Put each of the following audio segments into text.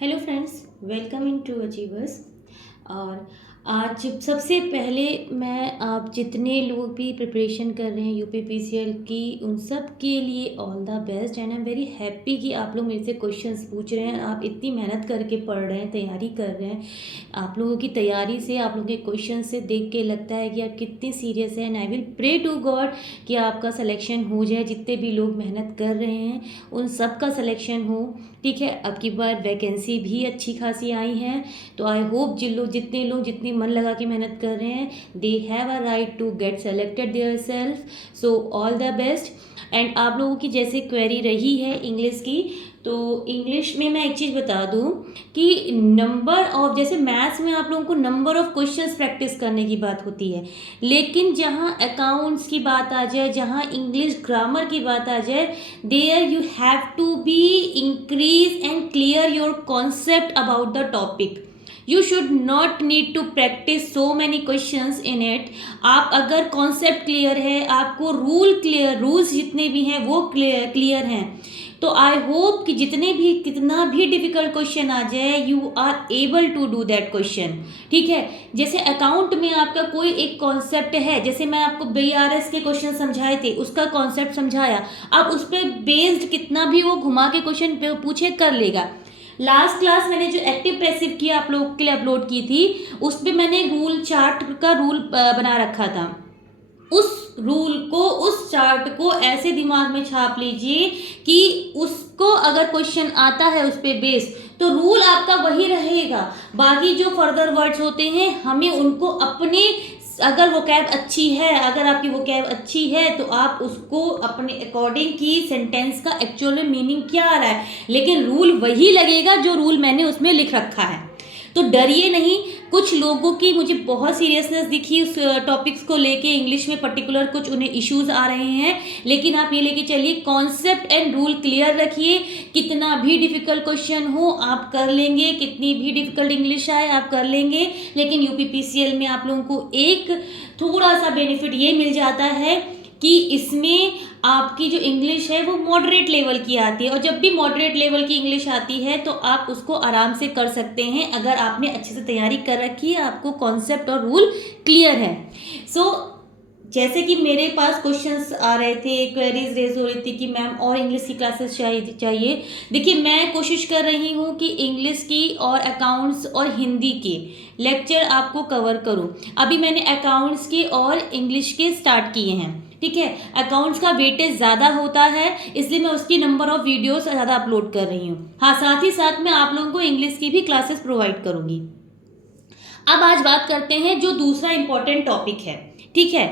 Hello friends, welcome in to Achievers. और आज सबसे पहले मैं आप जितने लोग भी प्रिपरेशन कर रहे हैं यूपीपीसीएल की, उन सब के लिए all the best. And I am very happy कि आप लोग मेरे से क्वेश्चंस पूछ रहे हैं, आप इतनी मेहनत करके पढ़ रहे हैं, तैयारी कर रहे हैं। आप लोगों की तैयारी से, आप लोगों के क्वेश्चन से देख के लगता है कि आप कितने सीरियस हैं। And I will pray to God कि आपका सिलेक्शन हो जाए। जितने भी लोग मेहनत कर रहे हैं उन सब का सिलेक्शन हो। ठीक है, अब की बार वैकेंसी भी अच्छी खासी आई हैं, तो आई होप जितने लोग जितनी मन लगा के मेहनत कर रहे हैं, they have a right to get selected their self. So all the best. And आप लोगों की जैसे क्वेरी रही है इंग्लिश की, तो इंग्लिश में मैं एक चीज़ बता दूं कि नंबर ऑफ, जैसे मैथ्स में आप लोगों को नंबर ऑफ क्वेश्चंस प्रैक्टिस करने की बात होती है, लेकिन जहां अकाउंट्स की बात आ जाए, जहां इंग्लिश ग्रामर की बात आ जाए, there you have to be increase and clear your concept about the topic. You should not need to practise so many questions in it. आप अगर कॉन्सेप्ट क्लियर है, आपको रूल्स जितने भी हैं वो क्लियर हैं, तो आई होप कि कितना भी डिफिकल्ट क्वेश्चन आ जाए, you are able to do that question. ठीक है, जैसे अकाउंट में आपका कोई एक कॉन्सेप्ट है, जैसे मैं आपको बीआरएस के क्वेश्चन समझाए थे, उसका कॉन्सेप्ट समझाया, आप उस पर बेस्ड कितना भी वो घुमा के क्वेश्चन पूछे कर लेगा। लास्ट क्लास मैंने जो एक्टिव पैसिव की आप लोग के लिए अपलोड की थी, उस पर मैंने रूल चार्ट का रूल बना रखा था। उस चार्ट को ऐसे दिमाग में छाप लीजिए कि उसको अगर क्वेश्चन आता है उस पे बेस, तो रूल आपका वही रहेगा। बाकी जो फर्दर वर्ड्स होते हैं हमें उनको अपने, अगर वोकैब अच्छी है, अगर आपकी वोकैब अच्छी है तो आप उसको अपने अकॉर्डिंग की सेंटेंस का एक्चुअल में मीनिंग क्या आ रहा है, लेकिन रूल वही लगेगा जो रूल मैंने उसमें लिख रखा है। तो डरिए नहीं। कुछ लोगों की मुझे बहुत सीरियसनेस दिखी उस टॉपिक्स को लेके, इंग्लिश में पर्टिकुलर कुछ उन्हें इश्यूज आ रहे हैं, लेकिन आप ये लेके चलिए, कॉन्सेप्ट एंड रूल क्लियर रखिए। कितना भी डिफिकल्ट क्वेश्चन हो आप कर लेंगे, कितनी भी डिफिकल्ट इंग्लिश आए आप कर लेंगे। लेकिन यूपीपीसीएल में आप लोगों को एक थोड़ा सा बेनिफिट ये मिल जाता है कि इसमें आपकी जो इंग्लिश है वो मॉडरेट लेवल की आती है, और जब भी मॉडरेट लेवल की इंग्लिश आती है तो आप उसको आराम से कर सकते हैं, अगर आपने अच्छे से तैयारी कर रखी है, आपको कॉन्सेप्ट और रूल क्लियर है। जैसे कि मेरे पास क्वेश्चंस आ रहे थे, क्वेरीज रेज हो रही थी कि मैम और इंग्लिश की क्लासेस चाहिए। देखिए, मैं कोशिश कर रही हूँ कि इंग्लिश की और अकाउंट्स और हिंदी के लेक्चर आपको कवर करूँ। अभी मैंने अकाउंट्स के और इंग्लिश के स्टार्ट किए हैं। ठीक है, अकाउंट्स का वेटेज ज़्यादा होता है, इसलिए मैं उसकी नंबर ऑफ वीडियोस ज़्यादा अपलोड कर रही हूँ। हाँ, साथ ही साथ मैं आप लोगों को इंग्लिश की भी क्लासेस प्रोवाइड करूँगी। अब आज बात करते हैं जो दूसरा इंपॉर्टेंट टॉपिक है। ठीक है,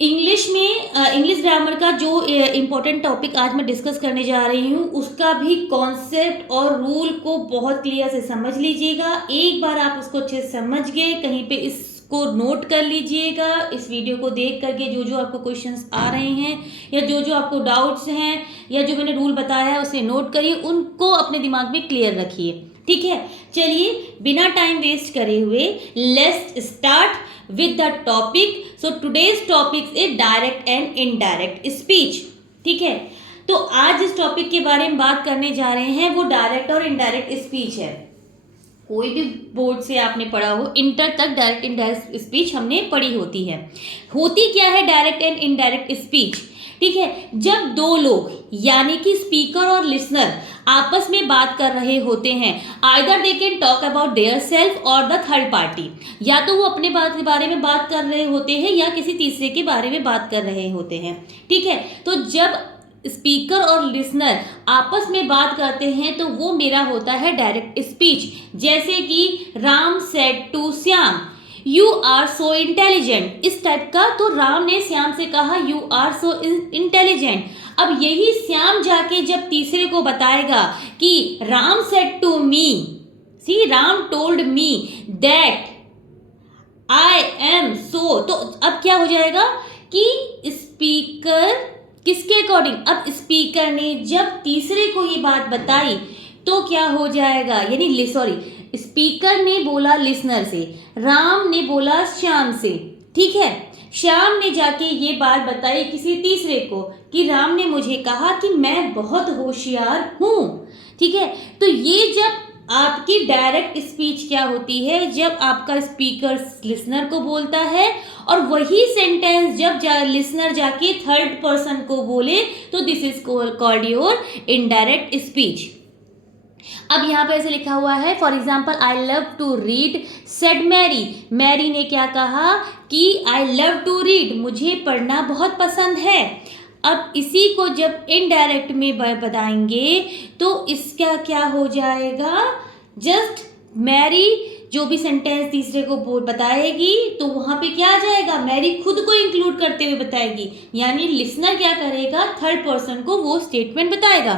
इंग्लिश में इंग्लिश ग्रामर का जो इम्पोर्टेंट टॉपिक आज मैं डिस्कस करने जा रही हूँ, उसका भी कॉन्सेप्ट और रूल को बहुत क्लियर से समझ लीजिएगा। एक बार आप उसको अच्छे से समझ गए, कहीं पे इसको नोट कर लीजिएगा। इस वीडियो को देख करके जो जो आपको क्वेश्चंस आ रहे हैं, या जो जो आपको डाउट्स हैं, या जो मैंने रूल बताया है उसे नोट करिए, उनको अपने दिमाग में क्लियर रखिए। ठीक है, चलिए बिना टाइम वेस्ट करे हुए let's start with the topic. So today's topic is direct and indirect speech. ठीक है, तो आज इस टॉपिक के बारे में बात करने जा रहे हैं वो डायरेक्ट और इनडायरेक्ट स्पीच है। कोई भी बोर्ड से आपने पढ़ा हो, इंटर तक डायरेक्ट इनडायरेक्ट स्पीच हमने पढ़ी होती है। होती क्या है डायरेक्ट एंड इनडायरेक्ट स्पीच? ठीक है, जब दो लोग यानी कि स्पीकर और लिसनर आपस में बात कर रहे होते हैं, either they can talk about their self और द थर्ड पार्टी, या तो वो अपने बात के बारे में बात कर रहे होते हैं या किसी तीसरे के बारे में बात कर रहे होते हैं। ठीक है, तो जब स्पीकर और लिसनर आपस में बात करते हैं तो वो मेरा होता है डायरेक्ट स्पीच। जैसे कि Ram said to Shyam, you are so intelligent, इस टाइप का। तो राम ने श्याम से कहा यू आर सो इंटेलिजेंट। अब यही श्याम जाके जब तीसरे को बताएगा कि Ram said to me, see Ram told me that I am so, तो अब क्या हो जाएगा कि स्पीकर किसके अकॉर्डिंग, अब स्पीकर ने जब तीसरे को ये बात बताई तो क्या हो जाएगा, यानी स्पीकर ने बोला लिसनर से, राम ने बोला श्याम से। ठीक है, श्याम ने जाके ये बात बताई किसी तीसरे को कि राम ने मुझे कहा कि मैं बहुत होशियार हूँ। ठीक है। तो ये जब आपकी डायरेक्ट स्पीच क्या होती है, जब आपका स्पीकर लिसनर को बोलता है और वही सेंटेंस जब लिसनर जाके थर्ड पर्सन को बोले, तो this is called your indirect speech. अब यहाँ पे ऐसे लिखा हुआ है, for example, I love to read said Mary. Mary ने क्या कहा कि आई लव टू रीड, मुझे पढ़ना बहुत पसंद है। अब इसी को जब इनडायरेक्ट में बताएंगे तो इसका क्या हो जाएगा, जस्ट मैरी जो भी सेंटेंस तीसरे को बताएगी तो वहां पे क्या आ जाएगा, मैरी खुद को इंक्लूड करते हुए बताएगी, यानी लिसनर क्या करेगा, थर्ड पर्सन को वो स्टेटमेंट बताएगा।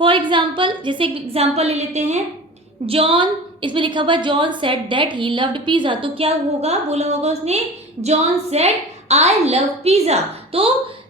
फॉर एग्जाम्पल, जैसे एग्जाम्पल ले लेते हैं, जॉन, इसमें लिखा हुआ John said that he loved pizza, तो क्या होगा, बोला होगा उसने, John said I love pizza. तो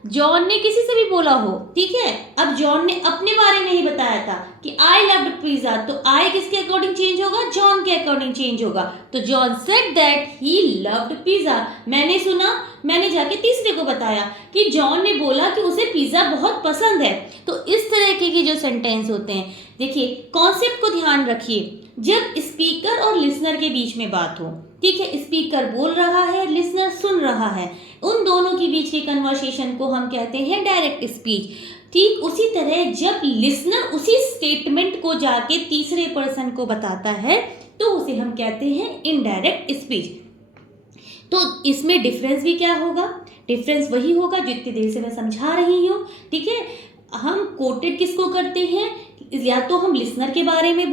जॉन ने किसी से भी बोला हो, ठीक है, अब जॉन ने अपने बारे में ही बताया था कि आई लव्ड पिज्जा, तो आई किसके अकॉर्डिंग चेंज होगा, जॉन के अकॉर्डिंग चेंज होगा। तो John said that he loved pizza, मैंने सुना, मैंने जाके तीसरे को बताया कि जॉन ने बोला कि उसे पिज्जा बहुत पसंद है। तो इस तरह के जो सेंटेंस होते हैं, देखिए कॉन्सेप्ट को ध्यान रखिए, जब स्पीकर और लिसनर के बीच में बात हो, ठीक है, स्पीकर बोल रहा है, लिसनर सुन रहा है, उन दोनों के बीच की कन्वर्सेशन को हम कहते हैं डायरेक्ट स्पीच। ठीक उसी तरह जब लिसनर उसी स्टेटमेंट को जाके तीसरे पर्सन को बताता है तो उसे हम कहते हैं इनडायरेक्ट स्पीच। तो इसमें डिफरेंस भी क्या होगा, डिफरेंस वही होगा जो इतनी देर से मैं समझा रही हूँ, ठीक है। हम कोटेड किसको करते हैं, या तो हम लिसनर के बारे में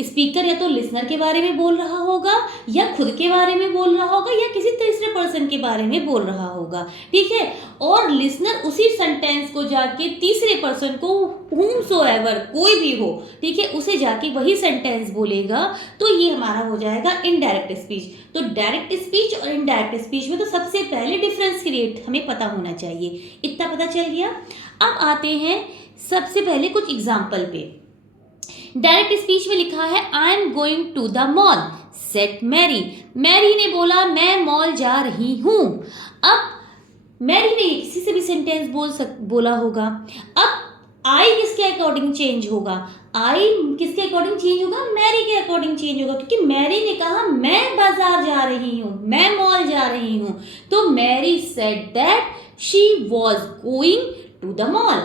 स्पीकर या तो लिसनर के बारे में बोल रहा होगा, या खुद के बारे में बोल रहा होगा, या किसी तीसरे पर्सन के बारे में बोल रहा होगा, ठीक है। और लिसनर उसी सेंटेंस को जाके तीसरे पर्सन को whomsoever कोई भी हो, ठीक है, उसे जाके वही सेंटेंस बोलेगा, तो ये हमारा हो जाएगा इनडायरेक्ट स्पीच। तो डायरेक्ट स्पीच और इनडायरेक्ट स्पीच में तो सबसे पहले डिफरेंस क्रिएट हमें पता होना चाहिए, इतना पता चल गया। अब आते हैं सबसे पहले कुछ एग्जाम्पल पे। डायरेक्ट स्पीच में लिखा है I am going to the mall said Mary, Mary ने बोला मैं मॉल जा रही हूँ। अब मैरी ने किसी से भी सेंटेंस बोला होगा, अब आई किसके अकॉर्डिंग चेंज होगा, आई किसके अकॉर्डिंग चेंज होगा, मैरी के अकॉर्डिंग चेंज होगा, क्योंकि मैरी ने कहा मैं बाजार जा रही हूँ, मैं मॉल जा रही हूँ। तो Mary said that she was going to the mall.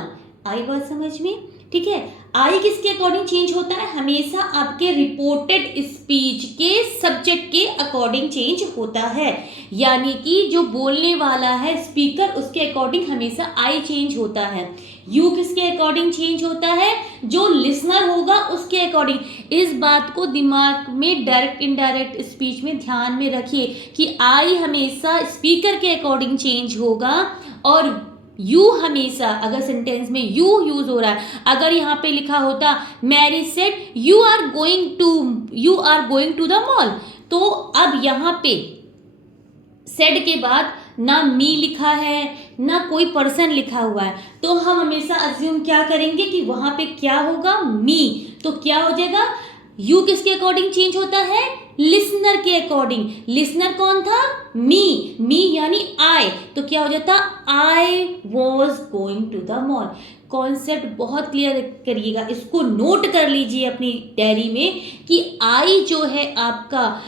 आई बात समझ में, ठीक है। आई किसके अकॉर्डिंग चेंज होता है, हमेशा आपके रिपोर्टेड स्पीच के सब्जेक्ट के अकॉर्डिंग चेंज होता है, यानी कि जो बोलने वाला है स्पीकर उसके अकॉर्डिंग हमेशा आई चेंज होता है। यू किसके अकॉर्डिंग चेंज होता है, जो लिसनर होगा उसके अकॉर्डिंग। इस बात को दिमाग में डायरेक्ट इनडायरेक्ट स्पीच में ध्यान में रखिए कि आई हमेशा स्पीकर के अकॉर्डिंग चेंज होगा, और यू हमेशा, अगर सेंटेंस में यू यूज हो रहा है, अगर यहाँ पे लिखा होता Mary said you are going to the mall, तो अब यहाँ पे सेड के बाद ना मी लिखा है ना कोई पर्सन लिखा हुआ है, तो हम हमेशा अज्यूम क्या करेंगे कि वहां पे क्या होगा, मी। तो क्या हो जाएगा, यू किसके अकॉर्डिंग चेंज होता है, लिसनर के अकॉर्डिंग। लिसनर कौन था, मी यानी आई, तो क्या हो जाता, I was going to the mall. Concept बहुत क्लियर करिएगा, इसको नोट कर लीजिए अपनी डायरी में कि आई जो है आपका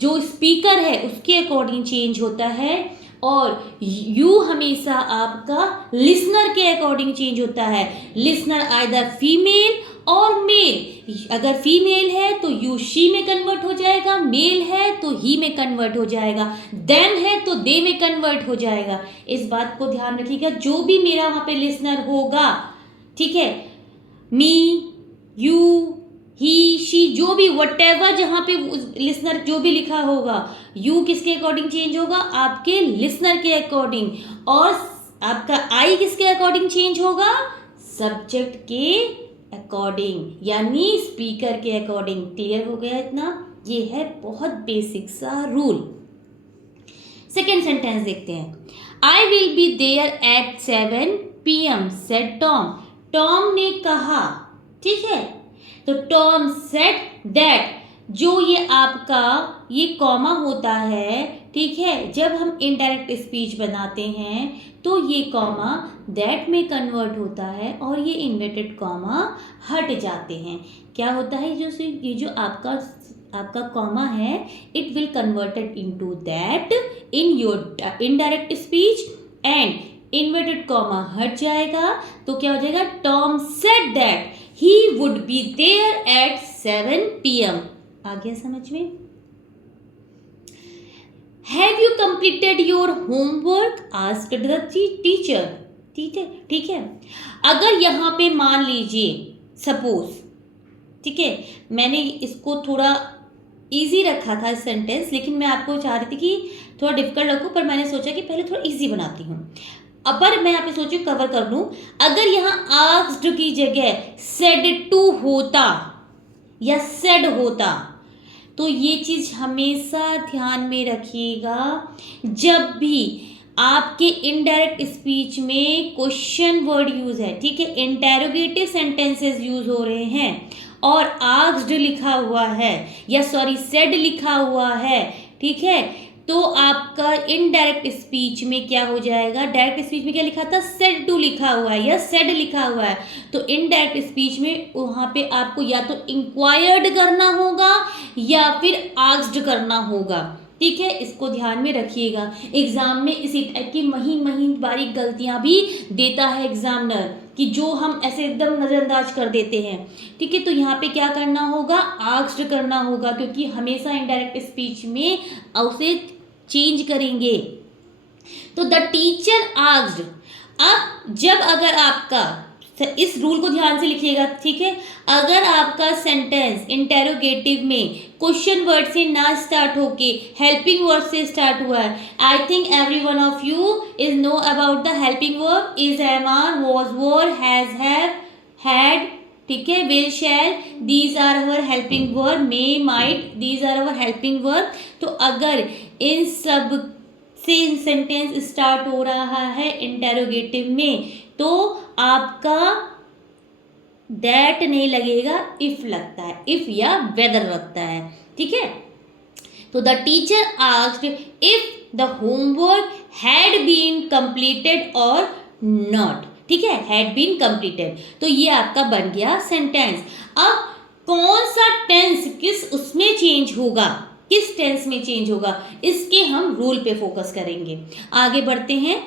जो स्पीकर है उसके अकॉर्डिंग चेंज होता है, और यू हमेशा आपका लिसनर के अकॉर्डिंग चेंज होता है। लिसनर आइदर फीमेल और मेल, अगर फीमेल है तो यू शी में कन्वर्ट हो जाएगा, मेल है तो ही में कन्वर्ट हो जाएगा, देम है तो दे में कन्वर्ट हो जाएगा। इस बात को ध्यान रखिएगा, जो भी मेरा वहां पे लिसनर होगा, ठीक है, मी, यू, ही, शी, जो भी व्हाटएवर जहां पे लिसनर जो भी लिखा होगा, यू किसके अकॉर्डिंग चेंज होगा, आपके लिसनर के अकॉर्डिंग, और आपका आई किसके अकॉर्डिंग चेंज होगा, सब्जेक्ट के अकॉर्डिंग, यानी स्पीकर के अकॉर्डिंग। क्लियर हो गया इतना, ये है बहुत बेसिक सा रूल। सेकेंड सेंटेंस देखते हैं, I will be there at 7 PM said Tom. Tom ने कहा, ठीक है, तो टॉम सेड दैट जो ये आपका ये कॉमा होता है, ठीक है, जब हम इनडायरेक्ट स्पीच बनाते हैं तो ये कॉमा दैट में कन्वर्ट होता है और ये इन्वर्टेड कॉमा हट जाते हैं। क्या होता है, ये जो आपका कॉमा है, it will converted into that in your indirect speech and inverted comma हट जाएगा तो क्या हो जाएगा, Tom said that he would be there at 7 PM। आ गया समझ में? Have you completed your homework, asked the teacher. ठीक है। अगर यहाँ पे मान लीजिए सपोज, ठीक है, मैंने इसको थोड़ा इजी रखा था सेंटेंस, लेकिन मैं आपको चाह रही थी कि थोड़ा डिफिकल्ट रखूं, पर मैंने सोचा कि पहले थोड़ा इजी बनाती हूँ। अब पर मैं यहाँ पे सोचू कवर कर लूँ। अगर यहाँ आस्क्ड की जगह सेड टू होता या सेड होता तो ये चीज़ हमेशा ध्यान में रखिएगा, जब भी आपके इनडायरेक्ट स्पीच में क्वेश्चन वर्ड यूज है, ठीक है, इंटेरोगेटिव सेंटेंसेस यूज हो रहे हैं और आस्क्ड लिखा हुआ है या सॉरी सेड लिखा हुआ है, ठीक है, तो आपका इनडायरेक्ट स्पीच में क्या हो जाएगा, डायरेक्ट स्पीच में क्या लिखा था, सेड टू लिखा हुआ है या सेड लिखा हुआ है, तो इनडायरेक्ट स्पीच में वहाँ पे आपको या तो इंक्वायर्ड करना होगा या फिर आस्क्ड करना होगा, ठीक है, इसको ध्यान में रखिएगा। एग्जाम में इसी टाइप की महीन बारीक गलतियां भी देता है एग्जामिनर, कि जो हम ऐसे एकदम नज़रअंदाज कर देते हैं, ठीक है, तो यहाँ पे क्या करना होगा, आस्क्ड करना होगा, क्योंकि हमेशा इनडायरेक्ट स्पीच में उसे चेंज करेंगे। तो द टीचर आस्क्ड, अब जब अगर आपका, इस रूल को ध्यान से लिखिएगा, ठीक है, अगर आपका सेंटेंस इंटेरोगेटिव में क्वेश्चन वर्ड से ना स्टार्ट होके हेल्पिंग वर्ड से स्टार्ट हुआ है, I think every one of you is know about the helping verb, is, am, are, was, were, has, have, had, ठीक है, will, shall, these are our helping verb, may, might, these are our helping verb. तो अगर इन सब से sentence start हो रहा है interrogative में तो आपका दैट नहीं लगेगा, इफ लगता है, इफ या वेदर लगता है, ठीक है। तो the teacher asked if the homework had been completed और नॉट, ठीक है, हैड बीन कंप्लीटेड, तो ये आपका बन गया सेंटेंस। अब कौन सा टेंस किस उसमें चेंज होगा, किस टेंस में चेंज होगा, इसके हम रूल पे फोकस करेंगे। आगे बढ़ते हैं,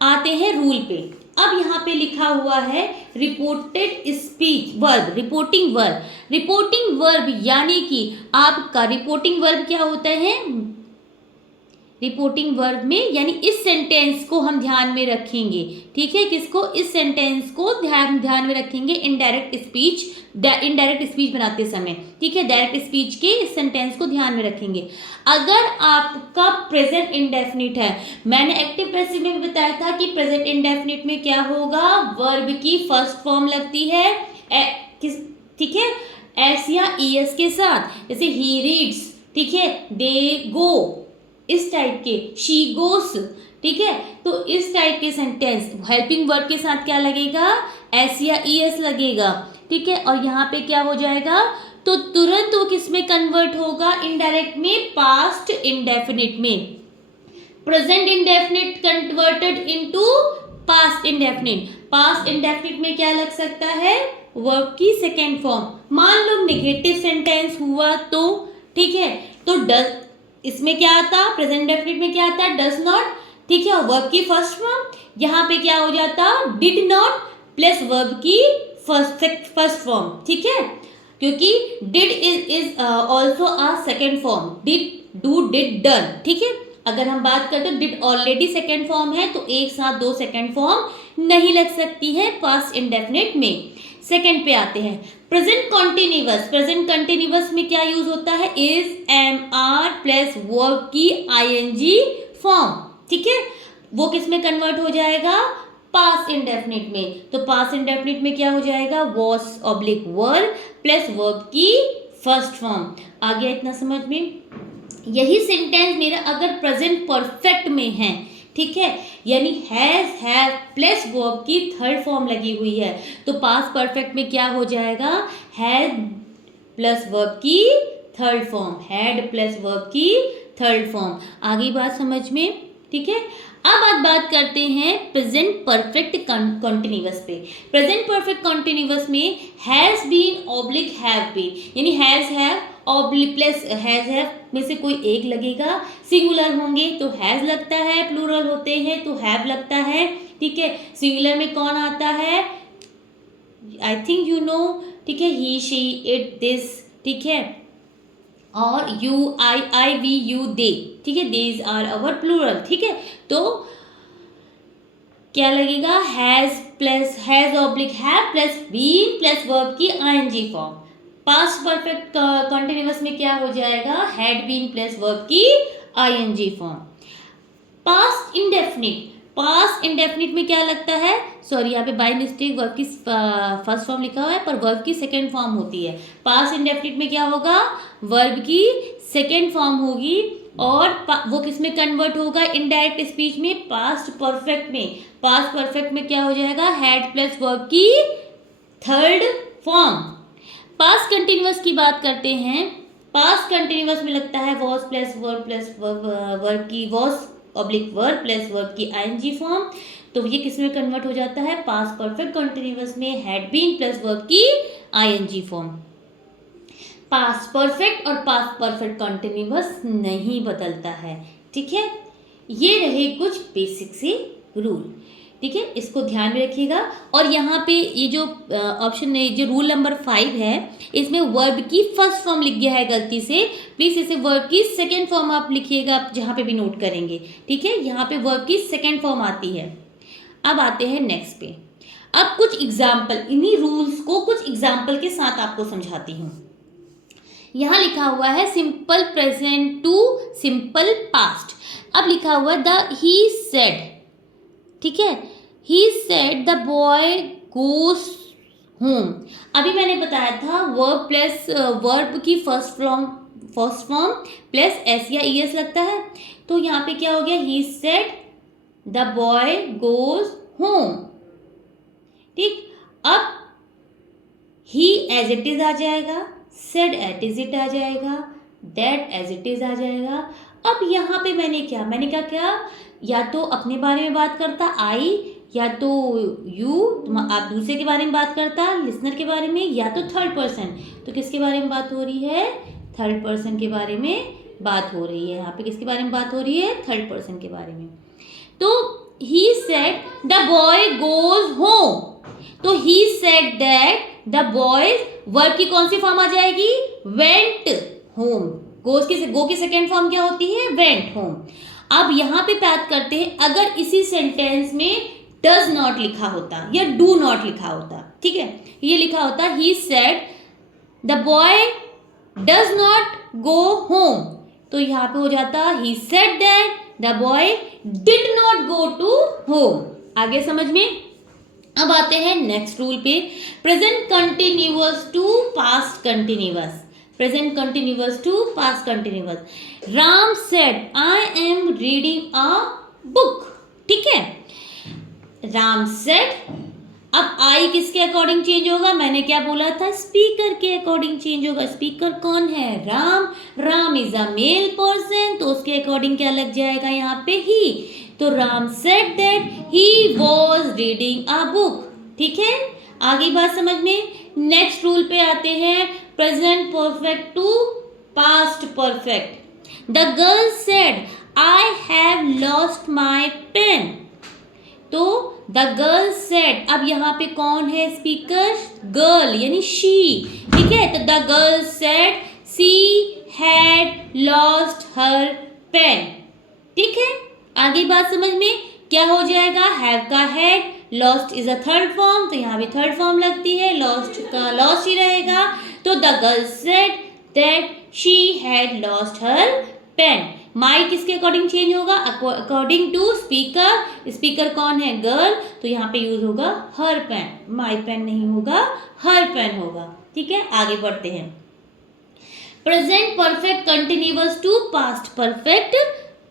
आते हैं रूल पे। अब यहाँ पे लिखा हुआ है reported speech verb, reporting verb. Reporting verb यानी कि आपका रिपोर्टिंग वर्ब क्या होता है, रिपोर्टिंग वर्ब में यानी इस सेंटेंस को हम ध्यान में रखेंगे, ठीक है, किसको, इस सेंटेंस को ध्यान में रखेंगे इनडायरेक्ट स्पीच बनाते समय, ठीक है, डायरेक्ट स्पीच के इस सेंटेंस को ध्यान में रखेंगे। अगर आपका प्रेजेंट इंडेफिनिट है, मैंने एक्टिव पैसिव में भी बताया था कि प्रेजेंट इंडेफिनिट में क्या होगा, वर्ब की फर्स्ट फॉर्म लगती है ठीक है, एस या ईएस के साथ, जैसे ही रीड्स, ठीक है, दे गो, इस टाइप के, शी गोस, ठीक है, तो इस टाइप के सेंटेंस हेल्पिंग वर्ब के साथ क्या लगेगा, एस या ईएस लगेगा, ठीक है, और यहाँ पे क्या हो जाएगा, तो तुरंत वो किस में कन्वर्ट होगा, इनडायरेक्ट में, पास्ट इंडेफिनिट में। Present indefinite converted into past indefinite, past indefinite में क्या लग सकता है, वर्ब की सेकेंड फॉर्म। मान लो नेगेटिव सेंटेंस हुआ तो, ठीक है, तो डज, इसमें क्या आता, प्रेजेंट इंडेफिनिट में क्या आता, डज नॉट, ठीक है, वर्ब की फर्स्ट फॉर्म, यहाँ पे क्या हो जाता, डिड नॉट प्लस वर्ब की फर्स्ट फॉर्म, ठीक है, क्योंकि did is also a second form, did, do, did, done, ठीक है। अगर हम बात करते हैं डिड ऑलरेडी सेकेंड फॉर्म है तो एक साथ दो सेकेंड फॉर्म नहीं लग सकती है पास्ट इंडेफिनिट में। सेकेंड पे आते हैं, प्रेजेंट कॉन्टिन्यूअस। प्रेजेंट कॉन्टिन्यूअस में क्या यूज होता है, is, am, are plus verb की आईएनजी फॉर्म, ठीक है, वो किस में कन्वर्ट हो जाएगा, पास्ट इंडेफिनिट में। तो पास्ट इंडेफिनिट में क्या हो जाएगा, was oblique verb plus verb की फर्स्ट फॉर्म। आ गया इतना समझ में। यही सेंटेंस मेरा अगर प्रेजेंट परफेक्ट में है, ठीक है, यानी हैज, हैव प्लस वर्ब की थर्ड फॉर्म लगी हुई है, तो पास्ट परफेक्ट में क्या हो जाएगा, हैज प्लस वर्ब की third form, had plus verb की थर्ड फॉर्म। आगे बात समझ में, ठीक है। अब बात करते हैं प्रेजेंट परफेक्ट कॉन्टिन्यूअस पे। प्रेजेंट परफेक्ट कॉन्टिन्यूअस में has been oblique have been, यानी has have oblique plus has have में से कोई एक लगेगा। सिंगुलर होंगे तो हैज लगता है, प्लूरल होते हैं तो हैव लगता है, ठीक है। सिंगुलर में कौन आता है, आई थिंक यू नो, ठीक है, ही शी इट दिस, ठीक है, और you I we you they, ठीक है, दीज आर अवर प्लूरल, ठीक है। तो क्या लगेगा, has plus has oblique have plus been plus verb की ING form. Past perfect continuous में क्या हो जाएगा, हैड बीन प्लस वर्ब की ING form. Past indefinite, past indefinite में क्या लगता है, सॉरी यहाँ पे बाय मिस्टेक वर्ब की फर्स्ट फॉर्म लिखा हुआ है पर वर्ब की सेकेंड फॉर्म होती है। पास्ट इंडेफिनिट में क्या होगा, वर्ब की सेकेंड फॉर्म होगी और वो किस में कन्वर्ट होगा, इनडायरेक्ट स्पीच में, पास्ट परफेक्ट में। पास्ट परफेक्ट में क्या हो जाएगा, हैड प्लस वर्ब की थर्ड फॉर्म। पास्ट कंटिन्यूअस की बात करते हैं। पास्ट कंटिन्यूअस में लगता है वॉज प्लस वर्ब की was oblique verb plus verb की आईएनजी फॉर्म। तो ये किस में कन्वर्ट हो जाता है, पास्ट परफेक्ट कंटिन्यूअस में हैड बीन प्लस वर्ब की आईएनजी फॉर्म। पास्ट परफेक्ट और पास्ट परफेक्ट कंटिन्यूअस नहीं बदलता है, ठीक है। ये रहे कुछ बेसिक से रूल, ठीक है, इसको ध्यान में रखिएगा। और यहाँ पे ये जो ऑप्शन है, जो रूल नंबर 5 है, इसमें वर्ब की फर्स्ट फॉर्म लिख गया है गलती से, प्लीज़ इसे वर्ब की सेकेंड फॉर्म आप लिखिएगा, आप जहाँ पे भी नोट करेंगे, ठीक है। यहाँ पे वर्ब की सेकेंड फॉर्म आती है। अब आते हैं नेक्स्ट पे। अब कुछ एग्जाम्पल, इन्हीं रूल्स को कुछ एग्जाम्पल के साथ आपको समझाती हूँ। यहाँ लिखा हुआ है simple present to simple past. अब लिखा हुआ है द ही सेड, ठीक है, he said the boy goes home. अभी मैंने बताया था वर्ब प्लस वर्ब की फर्स्ट फॉर्म प्लस एस या ई एस लगता है। तो यहाँ पे क्या हो गया, ही said the boy goes home, ठीक। अब ही एज इट इज आ जाएगा, सेड एज इट आ जाएगा, दैट एज इट इज आ जाएगा। अब यहाँ पे मैंने क्या या तो अपने बारे में बात करता आई, या तो यू, आप दूसरे के बारे में बात करता लिसनर के बारे में, या तो थर्ड पर्सन। तो किसके बारे में बात हो रही है, थर्ड पर्सन के बारे में बात हो रही है। यहाँ पे किसके बारे में बात हो रही है, थर्ड पर्सन के बारे में। तो he said the boy goes home, तो he said that the boys, verb की कौन सी फॉर्म आ जाएगी, वेंट होम। गो की सेकेंड फॉर्म क्या होती है, वेंट होम। अब यहाँ पे बात करते हैं, अगर इसी सेंटेंस में डज नॉट लिखा होता या डू नॉट लिखा होता, ठीक है, ये लिखा होता he said the boy does not go home, तो यहाँ पे हो जाता he said that the boy did not go to home. आगे समझ में। अब आते हैं नेक्स्ट रूल पे, present continuous to past continuous. Present continuous to past continuous. Ram said I am reading a book, ठीक है, राम सेड। अब आई किसके अकॉर्डिंग चेंज होगा, मैंने क्या बोला था, स्पीकर के अकॉर्डिंग चेंज होगा। स्पीकर कौन है, Ram. Ram is a male person, तो उसके अकॉर्डिंग क्या लग जाएगा यहाँ पे, ही। तो Ram said that he was reading a book, ठीक है। आगे बात समझ में। नेक्स्ट रूल पे आते हैं, present perfect to past perfect. The girl said I have lost my pen, तो द गर्ल सेड, अब यहाँ पे कौन है स्पीकर, गर्ल यानी शी, ठीक है। तो the girl said she had lost her pen, ठीक है। आगे बात समझ में, क्या हो जाएगा, हैव का had, lost is a third form, तो यहाँ भी थर्ड फॉर्म लगती है, लॉस्ट का लॉस्ट ही रहेगा। तो the girl said that she had lost her pen. My किसके अकॉर्डिंग चेंज होगा, अकॉर्डिंग टू स्पीकर। स्पीकर कौन है, गर्ल, तो यहाँ पे यूज होगा हर पेन, माई पेन नहीं होगा, हर पेन होगा, ठीक है। आगे बढ़ते हैं, present perfect continuous to past perfect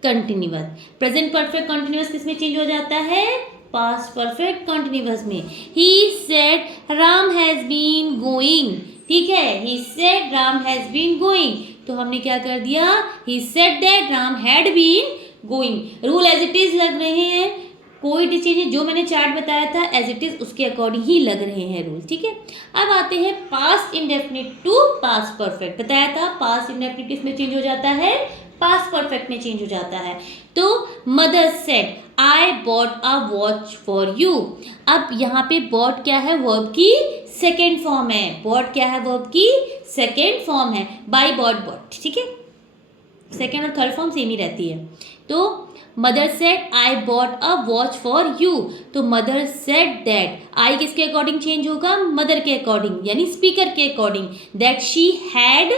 continuous. Present perfect continuous किसमें चेंज हो जाता है, पास्ट परफेक्ट कंटिन्यूअस में। He said Ram has been going, ठीक है, he said Ram has been going हमने क्या कर दिया, he said that Ram had been going. Rule as it is लग रहे हैं, कोई भी चीज़ जो मैंने चार्ट बताया था एज इट इज उसके अकॉर्डिंग ही लग रहे हैं रूल, ठीक है। अब आते हैं past indefinite to past perfect. बताया था पास्ट इंडेफिनिट किस में चेंज हो जाता है, पास्ट परफेक्ट में चेंज हो जाता है। तो mother said I bought a watch for you. अब यहाँ पे बॉट क्या है, वर्ब की सेकेंड फॉर्म है। बॉट क्या है, वर्ब की सेकेंड फॉर्म है। बाई बॉट बॉट, ठीक है, सेकेंड और थर्ड फॉर्म सेम ही रहती है। तो mother said I bought a watch for you. तो मदर सेड दैट, आई किसके अकॉर्डिंग चेंज होगा, मदर के अकॉर्डिंग यानी स्पीकर के according, that she had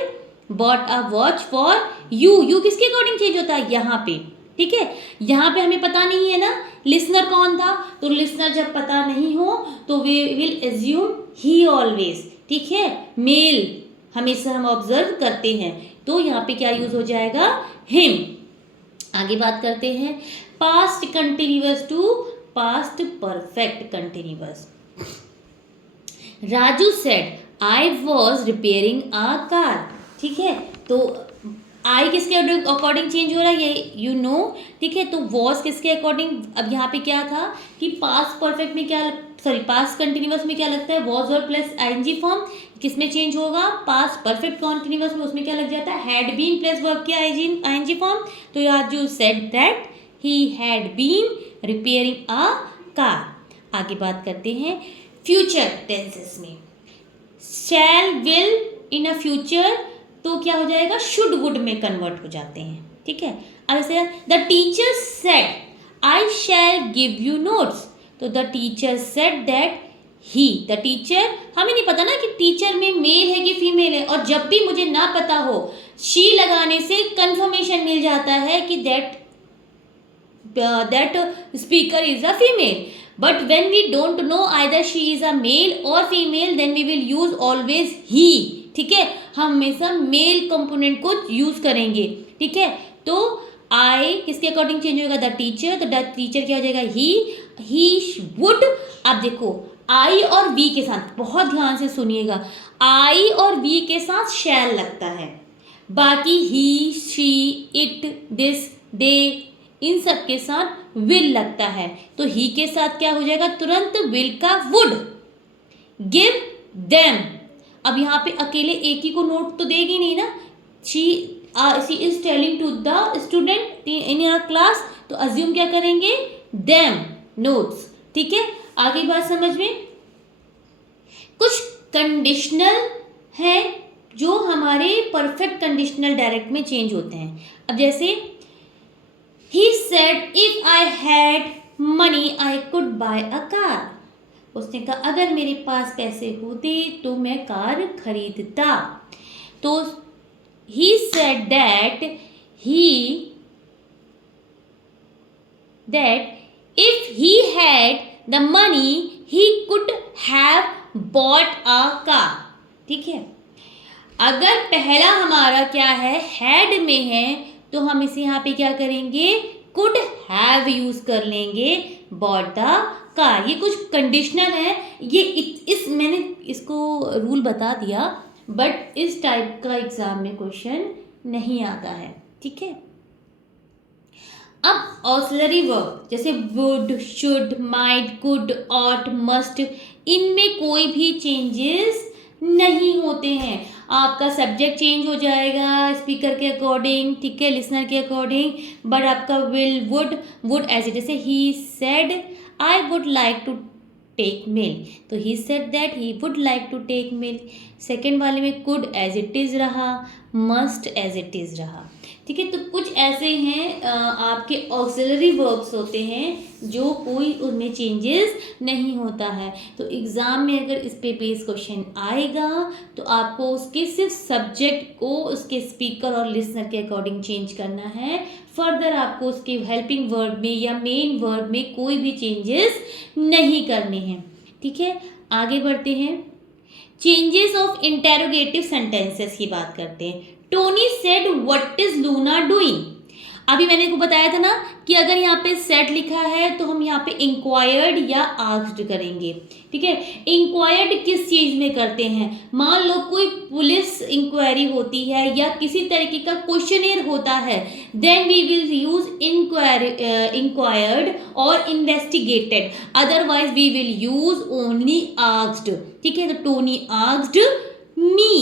bought a watch for you. You किसके अकॉर्डिंग चेंज होता है, यहाँ पे, ठीक है। यहाँ पे हमें पता नहीं है ना लिसनर कौन था, तो लिसनर जब पता नहीं हो तो we will assume he always, ठीक है। मेल हमेशा हम ऑब्जर्व करते हैं, तो यहाँ पे क्या यूज हो जाएगा, हिम। आगे बात करते हैं past continuous to past perfect continuous. Raju said I was repairing a car, ठीक है। तो आई किसके अकॉर्डिंग चेंज हो रहा है, ये यू नो, ठीक है। तो वॉज किसके अकॉर्डिंग, अब यहाँ पे क्या था कि पास्ट परफेक्ट में क्या, सॉरी पास्ट कंटिन्यूअस में क्या लगता है, वॉज और प्लस आईएनजी फॉर्म, किसमें चेंज होगा, पास्ट परफेक्ट कंटिन्यूअस में, उसमें क्या लग जाता है, हैड बीन प्लस वर्ब की आईएनजी फॉर्म। तो Raju said that he had been repairing a car. आगे बात करते हैं फ्यूचर टेंसेस में। शैल विल इन अ फ्यूचर तो क्या हो जाएगा, शुड वुड में कन्वर्ट हो जाते हैं, ठीक है। अब ऐसे the teacher said I shall give you notes. तो the teacher said that he, the teacher, हमें नहीं पता ना कि टीचर में मेल है कि फीमेल है, और जब भी मुझे ना पता हो शी लगाने से कंफर्मेशन मिल जाता है कि that speaker is a female. But when we don't know either she is a male और female, then we will use always he, ठीक है। हम हमेशा मेल कंपोनेंट को यूज करेंगे, ठीक है। तो आई किसके अकॉर्डिंग चेंज होगा, द टीचर। तो द टीचर क्या हो जाएगा, ही वुड। अब देखो आई और वी के साथ बहुत ध्यान से सुनिएगा, आई और वी के साथ शैल लगता है, बाकी ही शी इट दिस दे इन सब के साथ विल लगता है। तो ही के साथ क्या हो जाएगा, तुरंत विल का वुड। गिव देम, अब यहाँ पे अकेले एक ही को नोट तो देगी नहीं ना, she is telling to the student in your class, तो अज्यूम क्या करेंगे, देम नोट्स, ठीक है। आगे बात समझ में, कुछ कंडीशनल है जो हमारे परफेक्ट कंडीशनल डायरेक्ट में चेंज होते हैं। अब जैसे he said if I had money I could buy a car, उसने कहा अगर मेरे पास पैसे होते तो मैं कार खरीदता। तो he said that if he had the money he could have bought a car, ठीक है। अगर पहला हमारा क्या है, हैड में है, तो हम इसे यहाँ पे क्या करेंगे, कुड हैव यूज कर लेंगे, बॉट द कार। ये कुछ कंडीशनल है, ये इस मैंने इसको रूल बता दिया, बट इस टाइप का एग्जाम में क्वेश्चन नहीं आता है, ठीक है। अब ऑक्सिलरी वर्ब जैसे would, should, might, could, ought, must, इनमें कोई भी चेंजेस नहीं होते हैं। आपका सब्जेक्ट चेंज हो जाएगा स्पीकर के अकॉर्डिंग, ठीक है, लिसनर के अकॉर्डिंग, बट आपका विल, वुड एज इट, जैसे he said I would like to take meal, तो he said that he would like to take meal. Second वाले में कुड एज इट इज़ रहा, मस्ट एज इट इज़ रहा, ठीक है। तो कुछ ऐसे हैं आपके ऑक्सिलरी वर्ब्स होते हैं जो कोई उनमें चेंजेस नहीं होता है। तो एग्ज़ाम में अगर इस पे बेस क्वेश्चन आएगा तो आपको उसके सिर्फ सब्जेक्ट को उसके स्पीकर और लिसनर के अकॉर्डिंग चेंज करना है। फर्दर आपको उसके हेल्पिंग वर्ब में या मेन वर्ब में कोई भी चेंजेस नहीं करने हैं, ठीक है। आगे बढ़ते हैं, चेंजेस ऑफ इंटेरोगेटिव सेंटेंसेस की बात करते हैं। Tony said what is Luna doing. अभी मैंने को बताया था ना कि अगर यहाँ पे सेट लिखा है तो हम यहाँ पे इंक्वायर्ड या आस्क्ड करेंगे, ठीक है। इंक्वायर्ड किस चीज़ में करते हैं, मान लो कोई पुलिस इंक्वायरी होती है या किसी तरीके का क्वेश्चनेयर होता है, then we will use inquired और investigated, otherwise we will use only asked, ठीक है। तो Tony asked me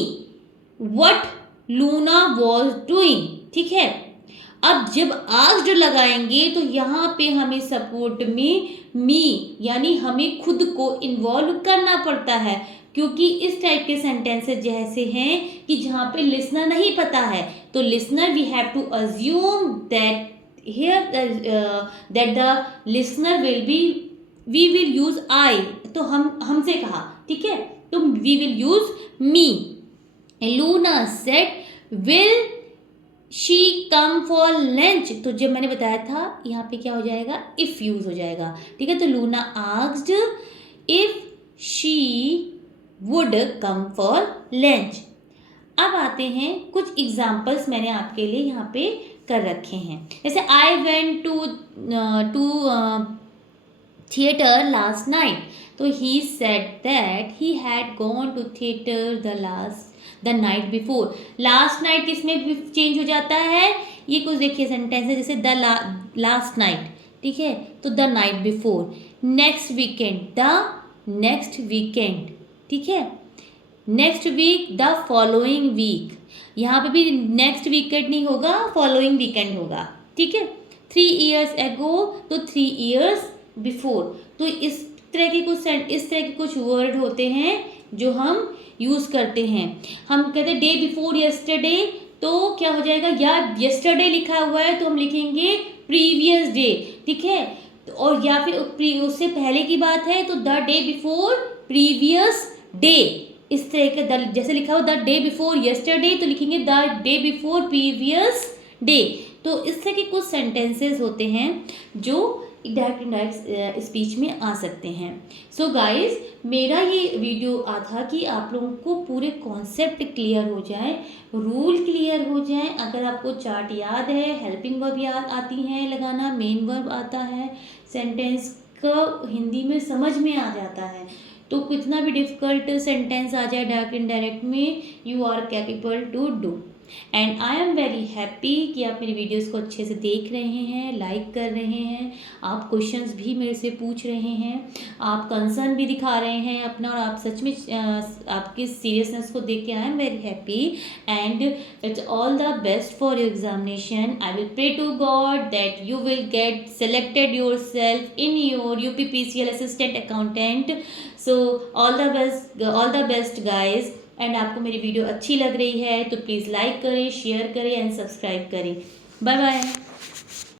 what Luna was doing, ठीक है। अब जब आस्क्ड लगाएंगे तो यहाँ पे हमें सपोर्ट में मी यानी हमें खुद को इन्वॉल्व करना पड़ता है, क्योंकि इस टाइप के सेंटेंसेस जैसे हैं कि जहाँ पे लिसनर नहीं पता है, तो listener we have to assume that here that the listener will be, we will use I, तो हमसे कहा, ठीक है, तो we will use me. Luna said will she come for lunch, तो जब मैंने बताया था यहाँ पे क्या हो जाएगा, इफ यूज हो जाएगा, ठीक है। तो Luna asked if she would come for lunch. अब आते हैं कुछ एग्जाम्पल्स मैंने आपके लिए यहाँ पे कर रखे हैं, जैसे I went to theatre last night, तो he said that he had gone to theatre the night before. Last night किसमें चेंज हो जाता है, ये कुछ देखिए सेंटेंस है, जैसे द लास्ट नाइट, ठीक है, तो the night before. Next weekend, the next weekend, ठीक है। Next week, the following week, यहाँ पे भी नेक्स्ट वीकेंड नहीं होगा, फॉलोइंग वीकेंड होगा, ठीक है। 3 years ago, तो 3 years बिफोर। तो इस तरह के कुछ वर्ड होते हैं जो हम यूज़ करते हैं। हम कहते हैं डे बिफोर यस्टरडे, तो क्या हो जाएगा, या यस्टरडे लिखा हुआ है तो हम लिखेंगे प्रीवियस डे, ठीक है। और या फिर उससे पहले की बात है तो the day before previous day, इस तरह के जैसे लिखा हुआ द डे बिफोर यस्टरडे तो लिखेंगे the day before previous day. तो इस तरह के कुछ सेंटेंसेस होते हैं जो डायरेक्ट इनडायरेक्ट स्पीच में आ सकते हैं। सो गाइस, मेरा ये वीडियो था कि आप लोगों को पूरे कॉन्सेप्ट क्लियर हो जाए, रूल क्लियर हो जाए। अगर आपको चार्ट याद है, हेल्पिंग वर्ब याद आती हैं लगाना, मेन वर्ब आता है, सेंटेंस का हिंदी में समझ में आ जाता है, तो कितना भी डिफ़िकल्ट सेंटेंस आ जाए डायरेक्ट इनडायरेक्ट में, you are capable to do. And I am very happy कि आप मेरी वीडियोस को अच्छे से देख रहे हैं, लाइक कर रहे हैं, आप क्वेश्चंस भी मेरे से पूछ रहे हैं, आप कंसर्न भी दिखा रहे हैं अपना, और आप सच में आपकी सीरियसनेस को देख के I am very happy. And it's all the best for your examination. I will pray to God that you will get selected yourself in your UPPCL assistant accountant. So all the best guys. And आपको मेरी video अच्छी लग रही है तो please like करें, share करें and subscribe करें। Bye bye.